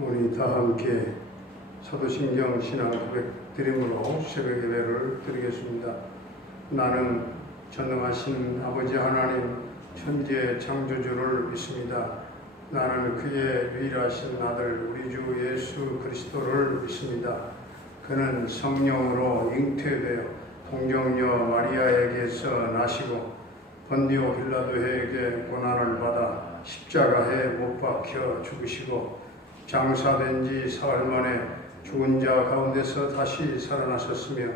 우리 다 함께 사도신경 신앙 고백 드림으로 새벽 예배를 드리겠습니다. 나는 전능하신 아버지 하나님 천지의 창조주를 믿습니다. 나는 그의 유일하신 아들 우리 주 예수 그리스도를 믿습니다. 그는 성령으로 잉태되어 동정녀 마리아에게서 나시고 본디오 빌라도에게 고난을 받아 십자가에 못 박혀 죽으시고 장사된 지 사흘 만에 죽은 자 가운데서 다시 살아나셨으며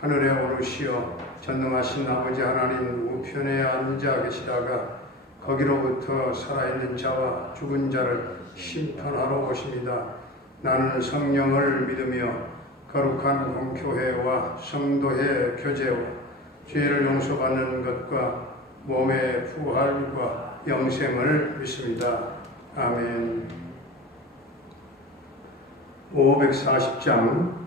하늘에 오르시어 전능하신 아버지 하나님 우편에 앉아 계시다가 거기로부터 살아있는 자와 죽은 자를 심판하러 오십니다. 나는 성령을 믿으며 거룩한 공교회와 성도의 교제와 죄를 용서받는 것과 몸의 부활과 영생을 믿습니다. 아멘. 540장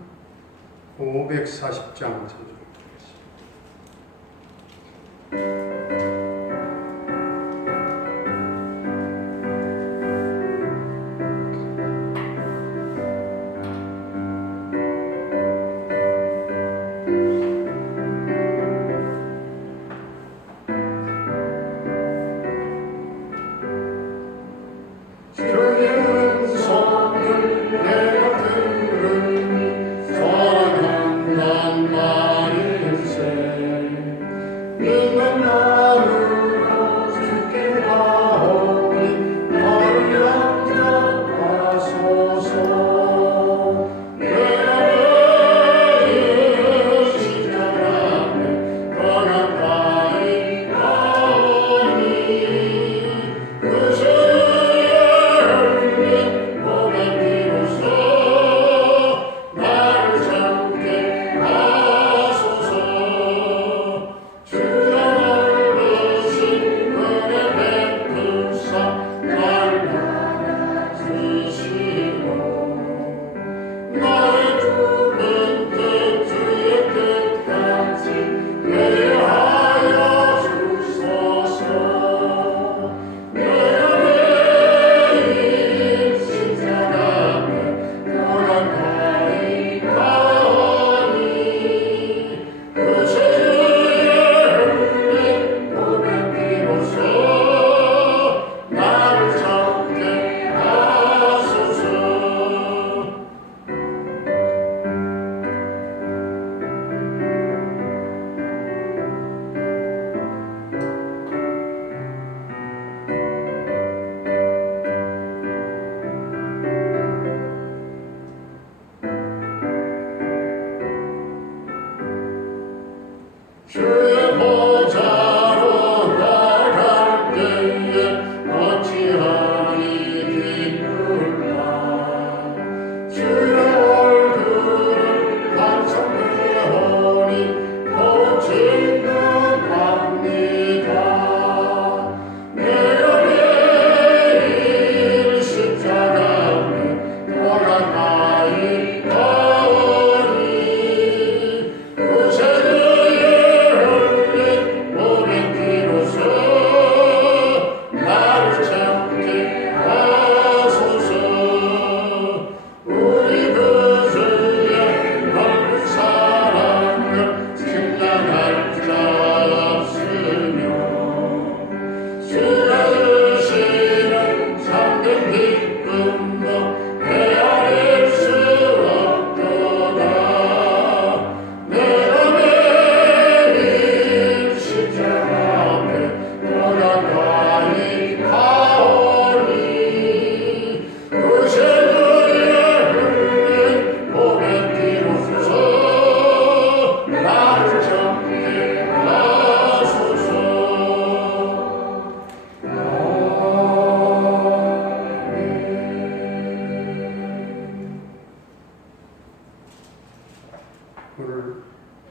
오늘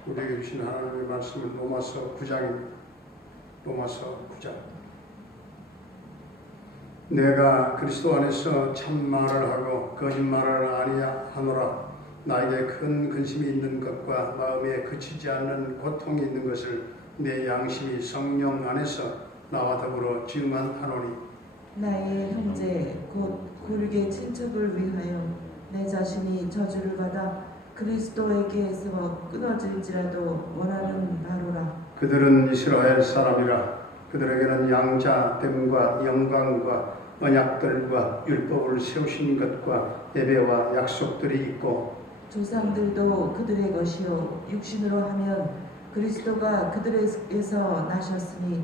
우리에게 주신 하나님의 말씀은 로마서 9장입니다. 로마서 9장. 내가 그리스도 안에서 참말을 하고 거짓말을 아니하노라. 나에게 큰 근심이 있는 것과 마음에 그치지 않는 고통이 있는 것을 내 양심이 성령 안에서 나와 더불어 증언하노니 나의 형제 곧 고르게 친척을 위하여 내 자신이 저주를 받아 그리스도에게서 끊어질지라도 원하는 바로라. 그들은 이스라엘 사람이라. 그들에게는 양자됨과 영광과 언약들과 율법을 세우신 것과 예배와 약속들이 있고 조상들도 그들의 것이요 육신으로 하면 그리스도가 그들에게서 나셨으니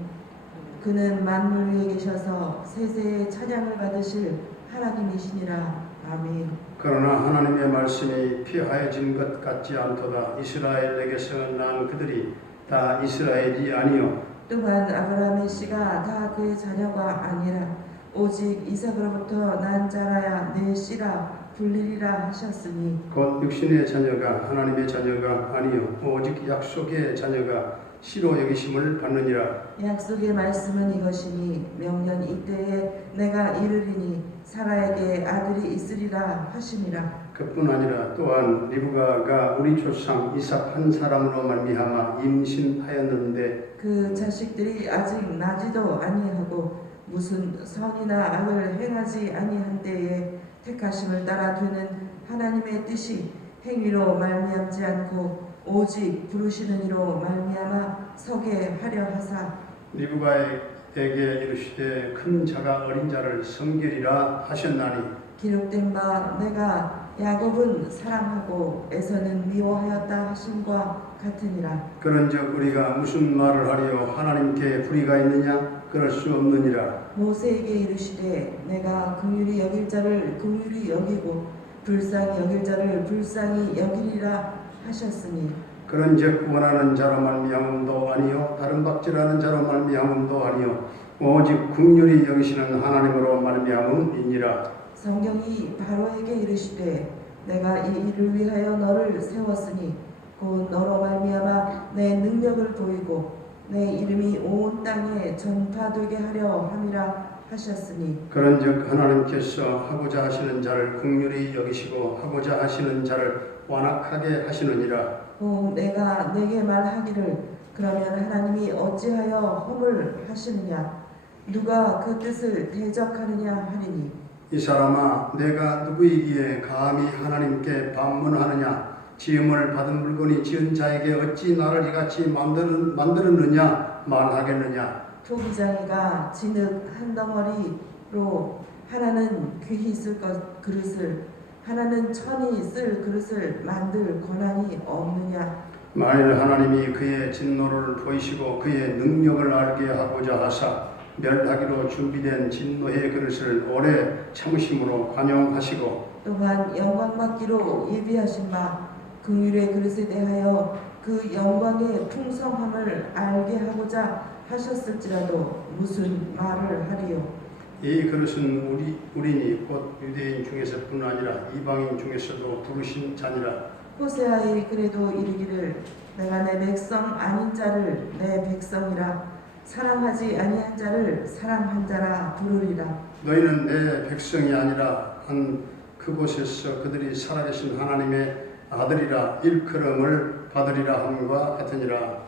그는 만물 위에 계셔서 세세의 찬양을 받으실 하나님이시니라. 아멘. 그러나 하나님의 말씀이 피하여진 것 같지 않도다. 이스라엘에게서 난 그들이 다 이스라엘이 아니요 또한 아브라함의 씨가 다 그의 자녀가 아니라 오직 이삭으로부터 난 자라야 내 씨라 불리리라 하셨으니 곧 육신의 자녀가 하나님의 자녀가 아니요 오직 약속의 자녀가 씨로 여기심을 받느니라. 약속의 말씀은 이것이니 명년 이때에 내가 이르리니 사라에게 아들이 있으리라 하시니라. 그뿐 아니라 또한 리브가가 우리 조상 이삭 한 사람으로 말미암아 임신하였는데 그 자식들이 아직 나지도 아니하고 무슨 선이나 악을 행하지 아니한 때에 택하심을 따라 되는 하나님의 뜻이 행위로 말미암지 않고 오직 부르시는 이로 말미암아 서게 하려 하사 리브가에게 이르시되 큰 자가 어린 자를 섬기리라 하셨나니 기록된 바 내가 야곱은 사랑하고 에서는 미워하였다 하심과 같으니라. 그런즉 우리가 무슨 말을 하리요 하나님께 불의가 있느냐 그럴 수 없느니라. 모세에게 이르시되 내가 긍휼히 여길 자를 긍휼히 여기고 불쌍히 여길 자를 불쌍히 여기리라 하셨으니 그런즉 원하는 자로 말미암음도 아니요 다른 박질하는 자로 말미암음도 아니요 오직 긍휼히 여기시는 하나님으로 말미암음이니라. 성경이 바로에게 이르시되 내가 이 일을 위하여 너를 세웠으니 곧 너로 말미암아 내 능력을 보이고 내 이름이 온 땅에 전파되게 하려 함이라 하셨으니 그런즉 하나님께서 하고자 하시는 자를 긍휼히 여기시고 하고자 하시는 자를 완악하게 하시느니라. 곧 내가 내게 말하기를 그러면 하나님이 어찌하여 허물 하시느냐 누가 그 뜻을 대적하느냐 하리니 이 사람아 내가 누구이기에 감히 하나님께 반문하느냐 지음을 받은 물건이 지은 자에게 어찌 나를 이같이 만들었느냐 말하겠느냐. 토기장이가 진흙 한 덩어리로 하나는 귀히 쓸 그릇을 하나는 천이 쓸 그릇을 만들 권한이 없느냐. 만일 하나님이 그의 진노를 보이시고 그의 능력을 알게 하고자 하사 멸하기로 준비된 진노의 그릇을 오래 참으심으로 관용하시고 또한 영광받기로 예비하신 바 긍휼의 그릇에 대하여 그 영광의 풍성함을 알게 하고자 하셨을지라도 무슨 말을 하리요. 이 그릇은 우리니 곧 유대인 중에서뿐 아니라 이방인 중에서도 부르신 자니라. 호세아의 그래도 이르기를 내가 내 백성 아닌 자를 내 백성이라 사랑하지 아니한 자를 사랑한 자라 부르리라. 너희는 내 백성이 아니라 한 그곳에서 그들이 살아계신 하나님의 아들이라 일컬음을 받으리라 함과 같으니라.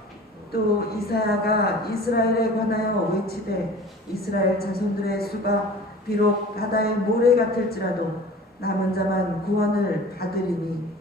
또 이사야가 이스라엘에 관하여 외치되 이스라엘 자손들의 수가 비록 바다의 모래 같을지라도 남은 자만 구원을 받으리니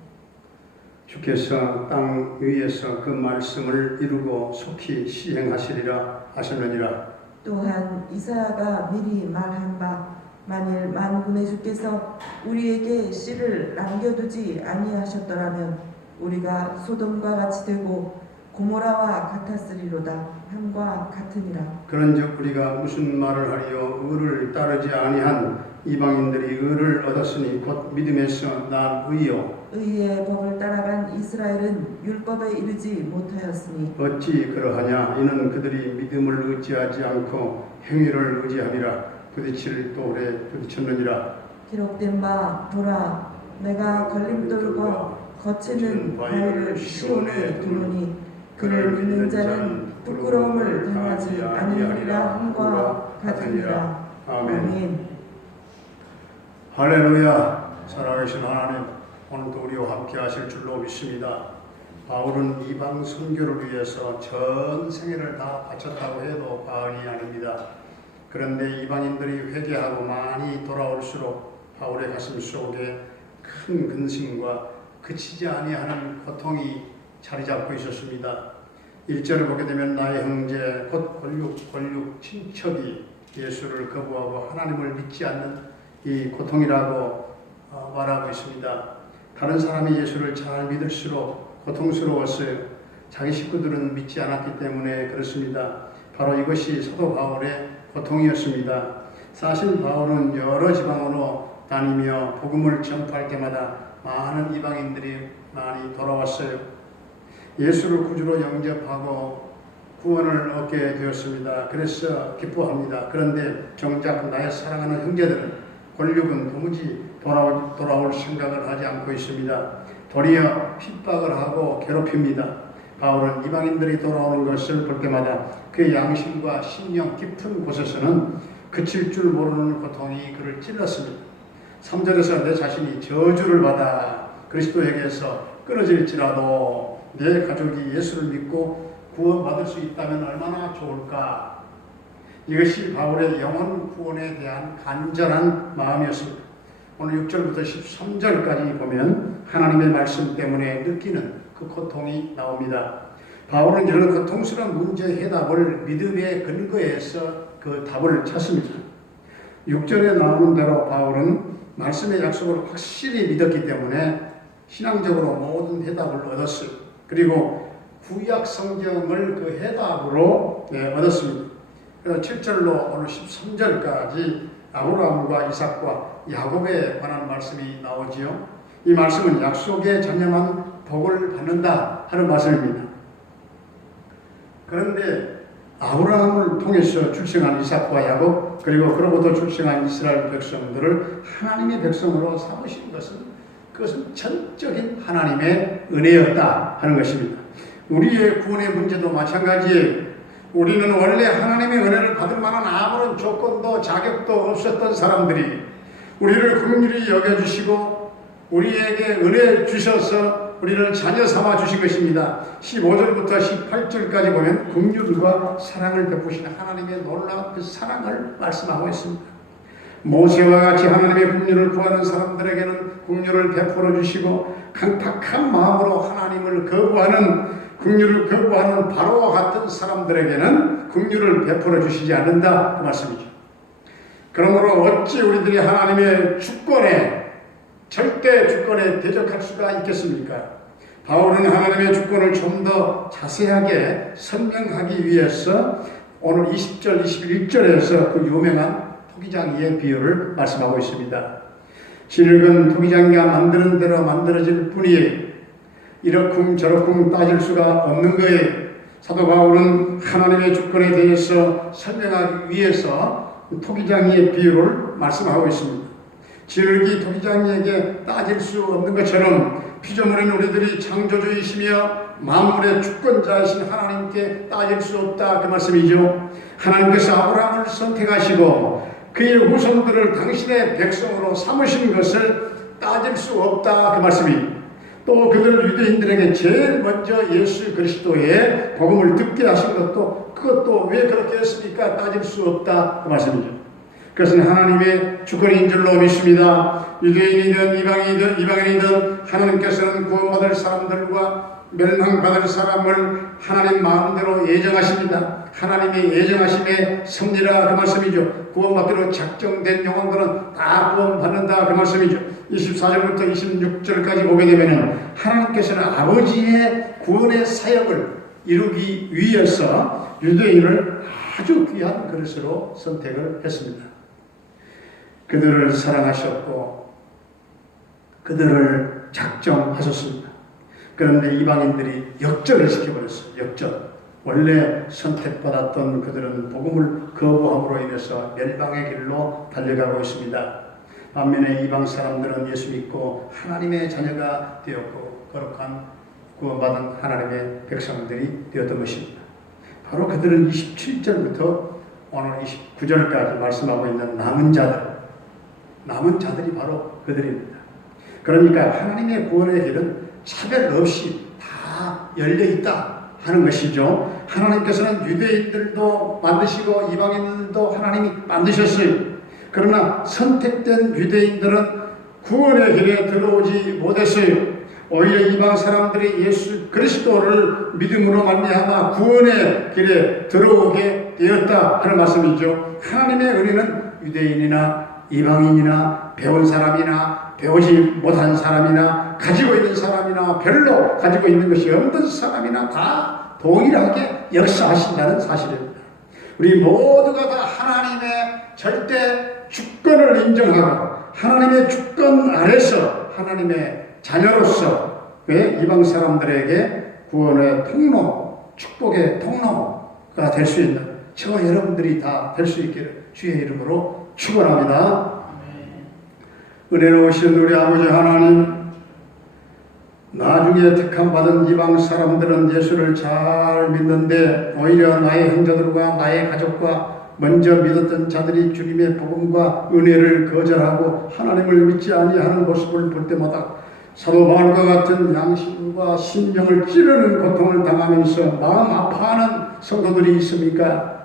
주께서 땅 위에서 그 말씀을 이루고 속히 시행하시리라 하셨느니라. 또한 이사야가 미리 말한 바 만일 만군의 주께서 우리에게 씨를 남겨두지 아니하셨더라면 우리가 소돔과 같이 되고 고모라와 같았으리로다 함과 같으니라. 그런즉 우리가 무슨 말을 하리요 의를 따르지 아니한 이방인들이 의를 얻었으니 곧 믿음에서 난 의요 의의 법을 따라간 이스라엘은 율법에 이르지 못하였으니 어찌 그러하냐 이는 그들이 믿음을 의지하지 않고 행위를 의지함이라 부딪힐 돌에 부딪혔느니라. 기록된 바 보라 내가 걸림돌과 거치는 바위를 시온에 두노니 그를 믿는 자는 부끄러움을 당하지 아니하리라 함과 같으니라. 아멘. 할렐루야. 살아계신 하나님 오늘도 우리와 함께 하실 줄로 믿습니다. 바울은 이방 선교를 위해서 전 생애를 다 바쳤다고 해도 과언이 아닙니다. 그런데 이방인들이 회개하고 많이 돌아올수록 바울의 가슴 속에 큰 근심과 그치지 아니하는 고통이 자리 잡고 있었습니다. 1절을 보게 되면 나의 형제 곧 권력 친척이 예수를 거부하고 하나님을 믿지 않는 이 고통이라고 말하고 있습니다. 다른 사람이 예수를 잘 믿을수록 고통스러웠어요. 자기 식구들은 믿지 않았기 때문에 그렇습니다. 바로 이것이 사도 바울의 고통이었습니다. 사실 바울은 여러 지방으로 다니며 복음을 전파할 때마다 많은 이방인들이 많이 돌아왔어요. 예수를 구주로 영접하고 구원을 얻게 되었습니다. 그래서 기뻐합니다. 그런데 정작 나의 사랑하는 형제들은 권력은 도무지 돌아올 생각을 하지 않고 있습니다. 도리어 핍박을 하고 괴롭힙니다. 바울은 이방인들이 돌아오는 것을 볼 때마다 그의 양심과 심령 깊은 곳에서는 그칠 줄 모르는 고통이 그를 찔렀습니다. 3절에서 내 자신이 저주를 받아 그리스도에게서 끊어질지라도 내 가족이 예수를 믿고 구원받을 수 있다면 얼마나 좋을까. 이것이 바울의 영혼 구원에 대한 간절한 마음이었습니다. 오늘 6절부터 13절까지 보면 하나님의 말씀 때문에 느끼는 그 고통이 나옵니다. 바울은 이런 고통스러운 문제의 해답을 믿음의 근거에서 그 답을 찾습니다. 6절에 나오는 대로 바울은 말씀의 약속을 확실히 믿었기 때문에 신앙적으로 모든 해답을 얻었어요. 그리고 구약 성경을 그 해답으로 얻었습니다. 그래서 7절로 오늘 13절까지 아브라함과 이삭과 야곱에 관한 말씀이 나오지요. 이 말씀은 약속에 전념한 복을 받는다 하는 말씀입니다. 그런데 아브라함을 통해서 출생한 이삭과 야곱 그리고 그로부터 출생한 이스라엘 백성들을 하나님의 백성으로 삼으신 그것은 전적인 하나님의 은혜였다 하는 것입니다. 우리의 구원의 문제도 마찬가지예요. 우리는 원래 하나님의 은혜를 받을 만한 아무런 조건도 자격도 없었던 사람들이 우리를 긍휼히 여겨주시고 우리에게 은혜 주셔서 우리를 자녀 삼아 주신 것입니다. 15절부터 18절까지 보면 긍휼과 사랑을 베푸시는 하나님의 놀라운 그 사랑을 말씀하고 있습니다. 모세와 같이 하나님의 긍휼을 구하는 사람들에게는 긍휼을 베풀어 주시고 강팍한 마음으로 하나님을 거부하는 긍휼을 거부하는 바로와 같은 사람들에게는 긍휼을 베풀어 주시지 않는다 그 말씀이죠. 그러므로 어찌 우리들이 하나님의 주권에 절대 주권에 대적할 수가 있겠습니까? 바울은 하나님의 주권을 좀 더 자세하게 설명하기 위해서 오늘 20절, 21절에서 그 유명한 토기장이의 비유를 말씀하고 있습니다. 진흙은 토기장이가 만드는 대로 만들어질 뿐이에요. 이러쿵 저러쿵 따질 수가 없는 거예요. 사도 바울은 하나님의 주권에 대해서 설명하기 위해서 토기장이의 비유를 말씀하고 있습니다. 진흙이 토기장이에게 따질 수 없는 것처럼 피조물인 우리들이 창조주이시며 만물의 주권자이신 하나님께 따질 수 없다 그 말씀이죠. 하나님께서 아브라함을 선택하시고 그의 후손들을 당신의 백성으로 삼으신 것을 따질 수 없다 그 말씀입니다. 또 그들 유대인들에게 제일 먼저 예수 그리스도의 복음을 듣게 하신 그것도 왜 그렇게 했습니까? 따질 수 없다 그 말씀이죠. 그것은 하나님의 주권인 줄로 믿습니다. 유대인이든 이방인이든 하나님께서는 구원받을 사람들과 멸망받을 사람을 하나님 마음대로 예정하십니다. 하나님의 예정하심의 섭리라 그 말씀이죠. 구원받기로 작정된 영혼들은 다 구원받는다 그 말씀이죠. 24절부터 26절까지 보게 되면 하나님께서는 아버지의 구원의 사역을 이루기 위해서 유대인을 아주 귀한 그릇으로 선택을 했습니다. 그들을 사랑하셨고 그들을 작정하셨습니다. 그런데 이방인들이 역전을 시켜버렸어요. 역전. 원래 선택받았던 그들은 복음을 거부함으로 인해서 멸망의 길로 달려가고 있습니다. 반면에 이방 사람들은 예수 믿고 하나님의 자녀가 되었고 거룩한 구원받은 하나님의 백성들이 되었던 것입니다. 바로 그들은 27절부터 오늘 29절까지 말씀하고 있는 남은 자들이 바로 그들입니다. 그러니까 하나님의 구원의 길은 차별 없이 다 열려 있다 하는 것이죠. 하나님께서는 유대인들도 만드시고 이방인들도 하나님이 만드셨어요. 그러나 선택된 유대인들은 구원의 길에 들어오지 못했어요. 오히려 이방 사람들이 예수 그리스도를 믿음으로 말미암아 구원의 길에 들어오게 되었다 하는 말씀이죠. 하나님의 은혜는 유대인이나 이방인이나 배운 사람이나 배우지 못한 사람이나 가지고 있는 사람이나 별로 가지고 있는 것이 없는 사람이나 다 동일하게 역사하신다는 사실입니다. 우리 모두가 다 하나님의 절대 주권을 인정하고 하나님의 주권 아래서 하나님의 자녀로서 왜 이방 사람들에게 구원의 통로, 축복의 통로가 될 수 있는 저와 여러분들이 다 될 수 있기를 주의 이름으로 축원합니다. 은혜로우신 우리 아버지 하나님, 나중에 택함받은 이방 사람들은 예수를 잘 믿는데 오히려 나의 형제들과 나의 가족과 먼저 믿었던 자들이 주님의 복음과 은혜를 거절하고 하나님을 믿지 아니하는 모습을 볼 때마다 사도 바울과 같은 양심과 심령을 찌르는 고통을 당하면서 마음 아파하는 성도들이 있습니까?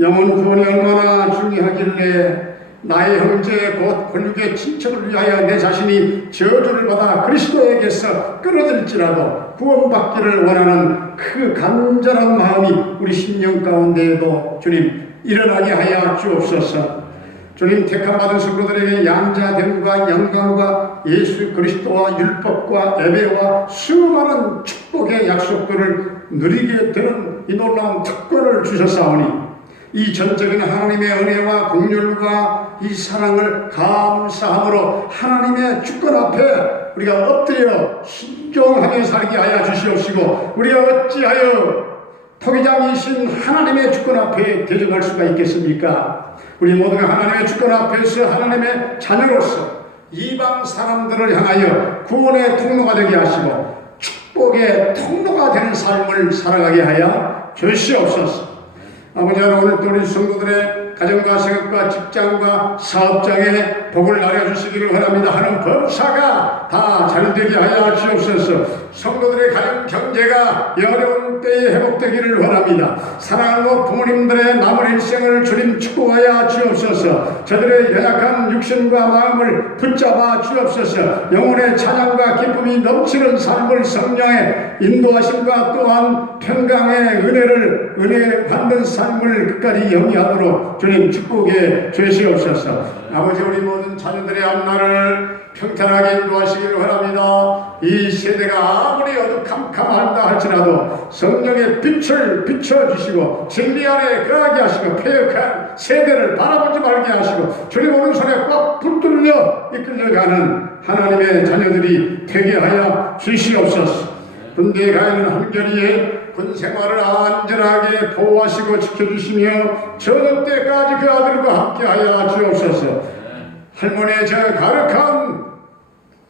영혼 구원이 얼마나 중요하길래 나의 형제 곧 권력의 친척을 위하여 내 자신이 저주를 받아 그리스도에게서 끊어질지라도 구원받기를 원하는 그 간절한 마음이 우리 심령 가운데에도 주님 일어나게 하여 주옵소서. 주님 택함받은 성도들에게 양자됨과 영광과 예수 그리스도와 율법과 예배와 수많은 축복의 약속들을 누리게 되는 이 놀라운 특권을 주셨사오니 이 전적인 하나님의 은혜와 긍휼과 이 사랑을 감사함으로 하나님의 주권 앞에 우리가 엎드려 순종하며 살게 하여 주시옵시고 우리가 어찌하여 토기장이신 하나님의 주권 앞에 대적할 수가 있겠습니까? 우리 모두가 하나님의 주권 앞에서 하나님의 자녀로서 이방 사람들을 향하여 구원의 통로가 되게 하시고 축복의 통로가 되는 삶을 살아가게 하여 주시옵소서. 아버지 하나님, 오늘 또 우리 성도들의 가정과 생업과 직장과 사업장에 복을 나려주시기를 원합니다. 하는 범사가 다 잘되게 하여 주옵소서. 성도들의 가정 경제가 어려운 때에 회복되기를 원합니다. 사랑하는 부모님들의 남은 일생을 주님 축복하여 주옵소서. 저들의 연약한 육신과 마음을 붙잡아 주옵소서. 영혼의 찬양과 기쁨이 넘치는 삶을 성령의 인도하심과 또한 평강의 은혜 받는 삶을 끝까지 영위하도록 주님 축복해 주시옵소서. 아버지, 우리 모든 자녀들의 앞날을 평탄하게 인도하시기를 원합니다. 이 세대가 아무리 어두컴컴한다 할지라도 성령의 빛을 비춰주시고 진리 안에 거하게 하시고 패역한 세대를 바라보지 말게 하시고 주님 오른손에 꽉 붙들려 이끌려가는 하나님의 자녀들이 되게 하여 주시옵소서. 군대에 가 있는 한결이에 군 생활을 안전하게 보호하시고 지켜주시며 저녁 때까지 그 아들과 함께하여 주옵소서. 할머니의 저 가득한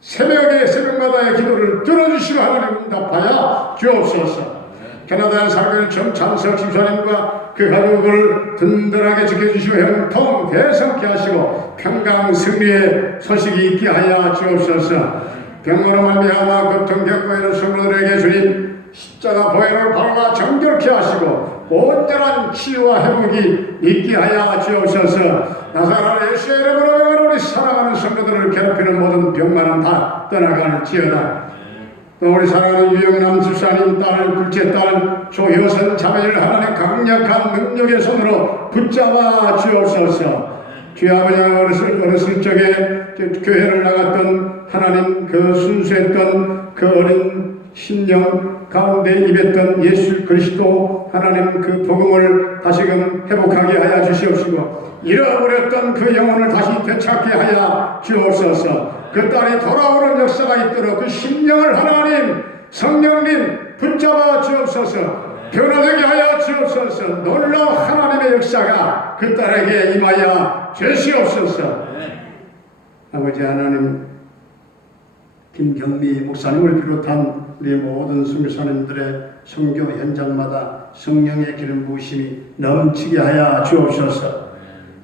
새벽마다의 기도를 들어주시고 하나님 응답하여 주옵소서. 캐나다에 살고 있는 정찬석 집사님과 그 가족을 든든하게 지켜주시고 형통 대성케 하시고 평강 승리의 소식이 있게 하여 주옵소서. 병으로 말미암아 고통 겪고 있는 성도들에게 주님 십자가 보혈을 발라 정결케 하시고 온전한 치유와 회복이 있게 하여 주옵소서. 나사렛 예수의 이름으로 명하노니 사랑하는 성도들을 괴롭히는 모든 병만은 다 떠나갈지어다. 또 우리 사랑하는 유영남 집사님 딸, 둘째 딸 조효선 자매를 하나님 강력한 능력의 손으로 붙잡아 주옵소서. 주여 아버지, 어렸을 적에 교회를 나갔던 하나님 그 순수했던 그 어린 심령 가운데 입했던 예수 그리스도 하나님 그 복음을 다시금 회복하게 하여 주시옵시고 잃어버렸던 그 영혼을 다시 되찾게 하여 주옵소서. 그 딸이 돌아오는 역사가 있도록 그 심령을 하나님 성령님 붙잡아 주옵소서. 변화되게 하여 주옵소서. 놀라운 하나님의 역사가 그 딸에게 임하여 주시옵소서. 아버지 하나님, 김경미 목사님을 비롯한 우리 모든 선교사님들의 선교 현장마다 성령의 기름 부으심이 넘치게 하여 주옵소서.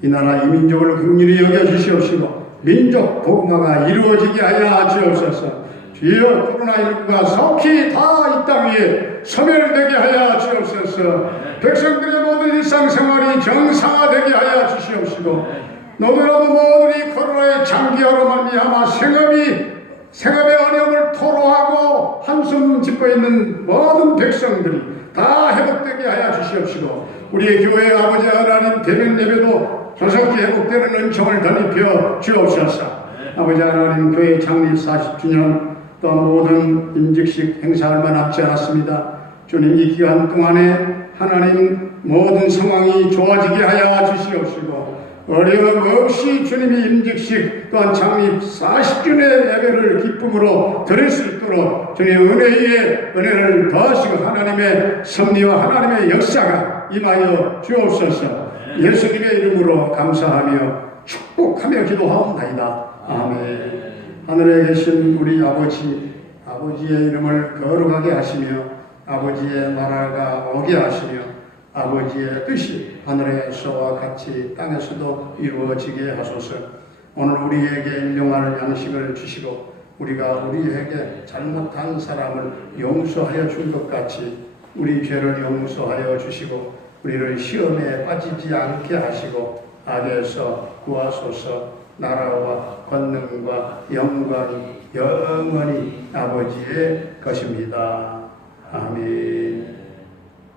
이 나라 이 민족을 긍휼히 여겨 주시옵시고 민족 복음화가 이루어지게 하여 주옵소서. 주여 코로나19가 속히 다 이 땅 위에 소멸되게 하여 주옵소서. 백성들의 모든 일상생활이 정상화되게 하여 주시옵시고 너무나도 모든 이 코로나의 장기화로 말미암아 생업의 어려움을 토로하고 한숨 짓고 있는 모든 백성들이 다 회복되게 하여 주시옵시고 우리의 교회 아버지 하나님 대면 예배도 조속히 회복되는 은총을 덧입혀 주옵소서. 아버지 하나님 교회 창립 40주년 또 모든 임직식 행사 얼마 남지 않았습니다. 주님 이 기간 동안에 하나님 모든 상황이 좋아지게 하여 주시옵시고 어려움 없이 주님이 임직식 또한 창립 40주년의 예배를 기쁨으로 드릴 수 있도록 주님 은혜 위에 은혜를 더하시고 하나님의 섭리와 하나님의 역사가 임하여 주옵소서. 예수님의 이름으로 감사하며 축복하며 기도하옵나이다. 아멘. 하늘에 계신 우리 아버지의 이름을 거룩하게 하시며 아버지의 나라가 오게 하시며 아버지의 뜻이 하늘에서와 같이 땅에서도 이루어지게 하소서. 오늘 우리에게 일용할 양식을 주시고 우리가 우리에게 잘못한 사람을 용서하여 준 것 같이 우리 죄를 용서하여 주시고 우리를 시험에 빠지지 않게 하시고 악에서 구하소서. 나라와 권능과 영광이 영원히 아버지의 것입니다. 아멘.